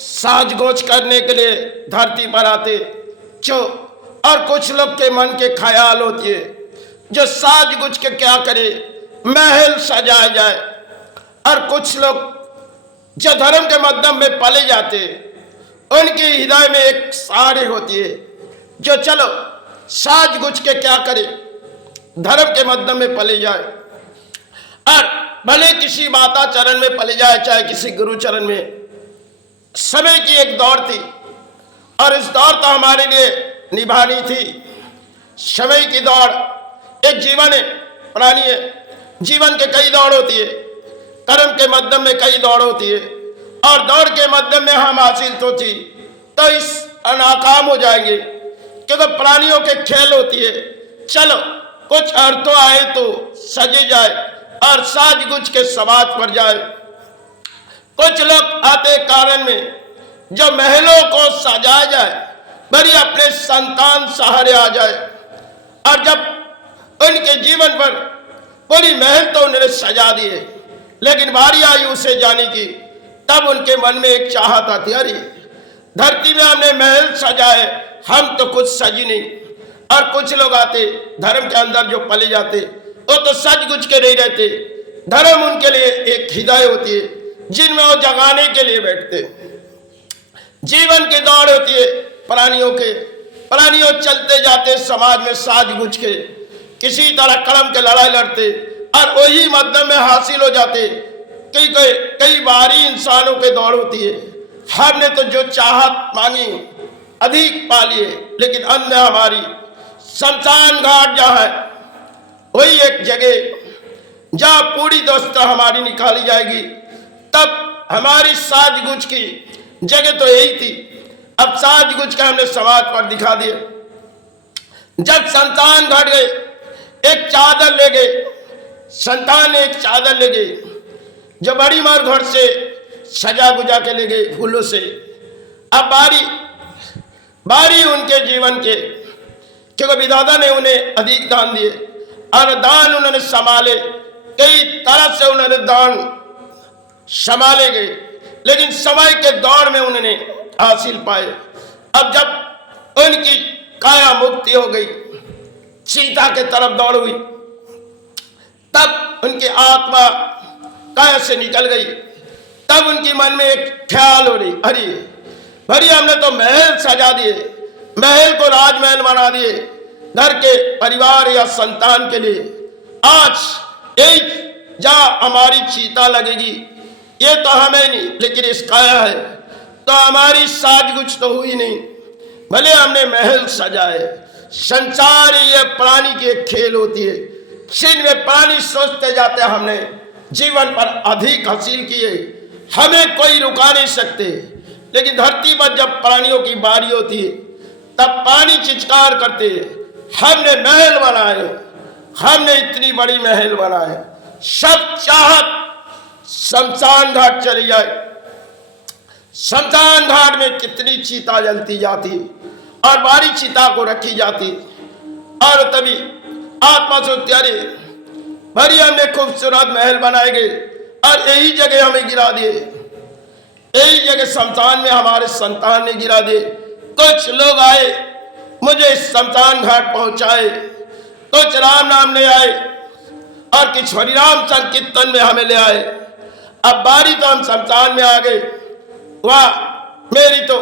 साजगोज करने के लिए धरती पर आते जो, और कुछ लोग के मन के ख्याल होती है जो साजगोज के क्या करे, महल सजाया जाए। और कुछ लोग जो धर्म के माध्यम में पले जाते, उनके हृदय में एक साड़ी होती है जो चलो साजगोज के क्या करे, धर्म के माध्यम में पले जाए। और भले किसी माता चरण में पले जाए, चाहे किसी गुरु चरण में। समय की एक दौड़ थी और इस दौड़ तो हमारे लिए निभानी थी। समय की दौड़ एक जीवन है, प्राणी है। जीवन के कई दौड़ होती है, कर्म के माध्यम में कई दौड़ होती है, और दौड़ के माध्यम में हम हासिल तो थी तो इस नाकाम हो जाएंगे, क्योंकि प्राणियों के खेल होती है। चलो कुछ अर्थों आए तो सजे जाए और साजगुज के समाज पर जाए। कुछ लोग आते कारण में जो महलों को सजाया जाए, बड़ी अपने संतान सहारे आ जाए, और जब उनके जीवन पर पूरी महल तो उन्होंने सजा दिए, लेकिन बारी आई उसे जाने की, तब उनके मन में एक चाहत आती, अरे धरती में हमने महल सजाए, हम तो कुछ सजी नहीं। और कुछ लोग आते धर्म के अंदर जो पले जाते, वो तो सज गुज के नहीं रहते। धर्म उनके लिए एक हृदय होती है जिनमें वो जगाने के लिए बैठते। जीवन की दौड़ होती है प्राणियों चलते जाते समाज में साज गुज के किसी तरह कलम के लड़ाई लड़ते, और वही मध्यम में हासिल हो जाते। कई बारी इंसानों की दौड़ होती है, हमने तो जो चाहत मांगी अधिक पा लिए, लेकिन अंत में हमारी शमशान घाट जहाँ है वही एक जगह जहाँ पूरी दोस्ता हमारी निकाली जाएगी। तब हमारी साजगुज की जगह तो यही थी। अब साजगुज का हमने समाज पर दिखा दिया। जब शमशान घाट गए, एक चादर ले गए, संतान एक चादर ले गए जो बड़ी मार घर से सजा गुजा के ले गए फूलों से। अब बारी उनके जीवन के, क्योंकि विधाता ने उन्हें अधिक दान दिए और दान उन्होंने संभाले, कई तरह से उन्होंने दान संभाले गए, लेकिन समय के दौर में उन्होंने हासिल पाए। अब जब उनकी काया मुक्ति हो गई, सीता के तरफ दौड़ हुई, तब उनकी आत्मा काया से निकल गई। तब उनके मन में एक ख्याल हो रही, अरे भरी हमने तो महल सजा दिए, महल को राजमहल बना दिए घर के परिवार या संतान के लिए। आज एक जहां हमारी चीता लगेगी, ये तो हमें नहीं, लेकिन इस काया है तो हमारी साजगुज तो हुई नहीं। भले हमने महल सजाए, संसार ये प्राणी की एक खेल होती है जिनमें प्राणी सोचते जाते हमने जीवन पर अधिक हासिल किए, हमें कोई रुका नहीं सकते। लेकिन धरती पर जब प्राणियों की बारी होती है, तब प्राणी चित्कार करते, हमने महल बनाए, हमने इतनी बड़ी महल बनाए। सब चाहत शमशान घाट चली जाए। शमशान घाट में कितनी चीता जलती जाती और बारी चिता को रखी जाती, और तभी आत्मा सोचती, अरे भरी हमने खूबसूरत महल बनाए गए और यही जगह हमें गिरा दिए, यही जगह शमशान में हमारे संतान ने गिरा दिए। कुछ लोग आए, मुझे शमशान घाट पहुंचाए, कुछ राम नाम ले आए और कुछ हरिनाम संकीर्तन में हमें ले आए। अब बारी तो हम शमशान में आ गए, वाह मेरी तो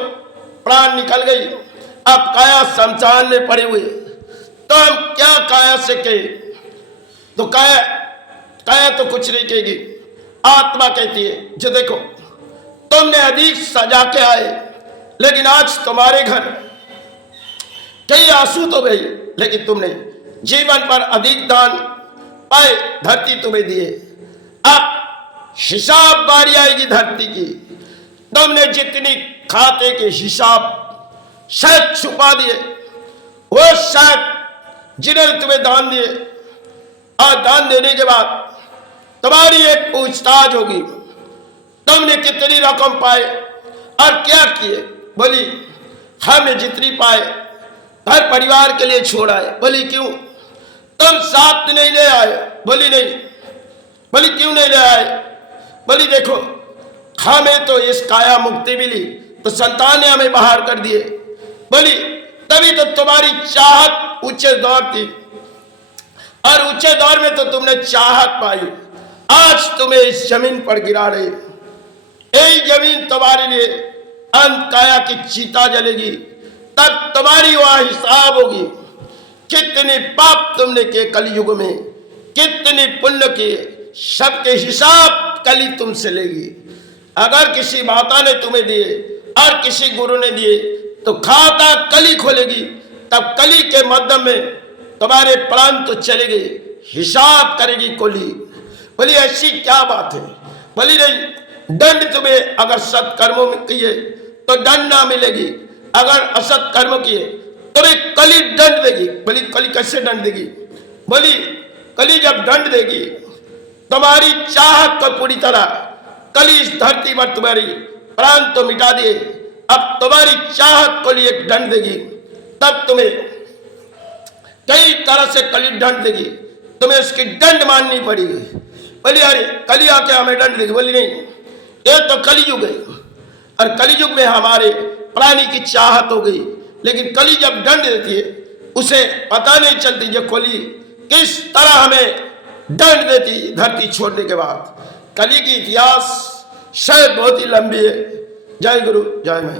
प्राण निकल गई। अब काया शमशान में पड़े हुए, तो हम क्या काया से कहे? तो काया तो कुछ नहीं कहेगी, आत्मा कहती है, जो देखो तुमने अधिक सजा के आए, लेकिन आज तुम्हारे घर कई आंसू तो गई, लेकिन तुमने जीवन पर अधिक दान पाए, धरती तुम्हें दिए। अब हिसाब बारी आएगी धरती की, तुमने जितनी खाते के हिसाब शायद छुपा दिए, वो शायद जिन्होंने तुम्हें दान दिए, और दान देने के बाद तुम्हारी एक पूछताछ होगी, तुमने कितनी रकम पाए और क्या किए? बोली हमने जितनी पाए घर परिवार के लिए छोड़ा है। बोली क्यों? तुम साथ नहीं ले आए? बोली नहीं। बोली क्यों नहीं ले आए? बोली देखो हमें तो इस काया मुक्ति मिली, तो संतान ने हमें बाहर कर दिए। बोली तभी तो तुम्हारी चाहत ऊंचे दौर थी, और ऊंचे दौर में तो तुमने चाहत पाई। आज तुम्हें इस जमीन पर गिरा रहे, यही जमीन तुम्हारे लिए अंत काया की चिता जलेगी, तब तुम्हारी वहां हिसाब होगी। कितने पाप तुमने किए कलयुग में, कितने पुण्य किए, सबके हिसाब कली तुमसे लेगी। अगर किसी माता ने तुम्हें दिए और किसी गुरु ने दिए तो खाता कली खोलेगी, तब कली के माध्यम में तुम्हारे प्राण तो चलेंगे, हिसाब करेगी कोली। बोली ऐसी क्या बात है? बोली नहीं, दंड तुम्हें अगर सत्कर्मों में किए तो दंड ना मिलेगी, अगर असत कर्म किए तुम्हें कली दंड देगी। बोली कली कैसे दंड देगी? बोली कली जब दंड देगी तुम्हारी चाहत को पूरी तरह, कली इस धरती पर तुम्हारी प्राण तो मिटा दिए, अब तुम्हारी चाहत को लिए दंड देगी, तब तुम्हें कई तरह से कली दंड देगी, तुम्हें उसकी दंड माननी पड़ेगी। बोली अरे कली आके हमें दंड देगी? बोली नहीं, ये तो कलयुग है, और कलयुग में हमारे प्राणी की चाहत हो गई, लेकिन कली जब दंड देती है उसे पता नहीं चलती जो कली किस तरह हमें दंड देती धरती छोड़ने के बाद। कली की इतिहास शायद बहुत ही लंबी है। जय गुरु जय मैं।